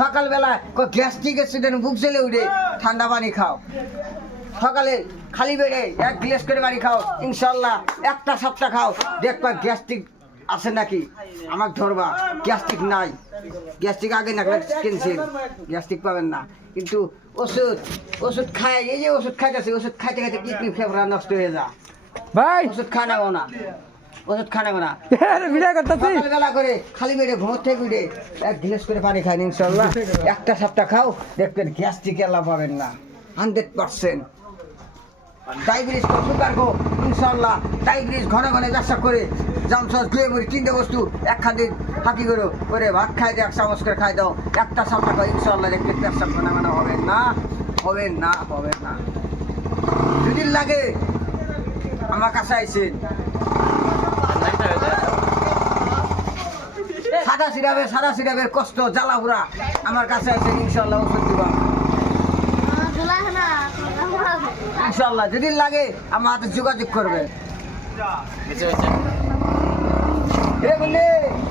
সকালবেলা gastric accident বুক জ্বলে উঠে ঠান্ডা পানি খাও সকালে খালি পেটে 1 গ্লাস করে পানি খাও ইনশাল্লাহ একটা সপ্তাহ খাও দেখবা গ্যাস্ট্রিক আছে নাকি আমাকে ধরবা গ্যাস্ট্রিক নাই গ্যাস্ট্রিক আগে না ক্যান্সেল গ্যাস্ট্রিক পাবেন না কিন্তু ওষুধ খায় এই যে ওষুধ খাইতেছে ওষুধ খাইতে খাইতে কিডনি ফেবরা নষ্ট হয়ে যা ভাই ওষুধ খায় না ওষুধ খায় না ভিডিও করতেছি সকালবেলা করে খালি পেটে ঘুমোর থেকে উঠে 1 গ্লাস করে পানি খাই ইনশাল্লাহ একটা সপ্তাহ খাও দেখবেন গ্যাস্ট্রিক এলা পাবেন না 100%। ডায়াবেটিস কো সুগার কো ইনশাল্লাহ ডায়াবেটিস ঘন ঘন ব্যবসা করে জামসস গ্লেমুরি 3টে বস্তু একখান দিন হাঁকি করে ভাত খাই দিয়ে 1 চামচ করে খাই দাও একটা সপ্তাহ খাও ইনশাল্লাহ দেখবেন ব্যবসা ঘন ঘন হবে না যদি লাগে আমার কাছে আইসেন সাদা সিরাপের কষ্ট জ্বালাপুরা আমার কাছে আইসেন ইনশাল্লাহ ওষুধ দিবা ইনশাল্লাহ যদি লাগে আমার হাতে যোগাযোগ করবে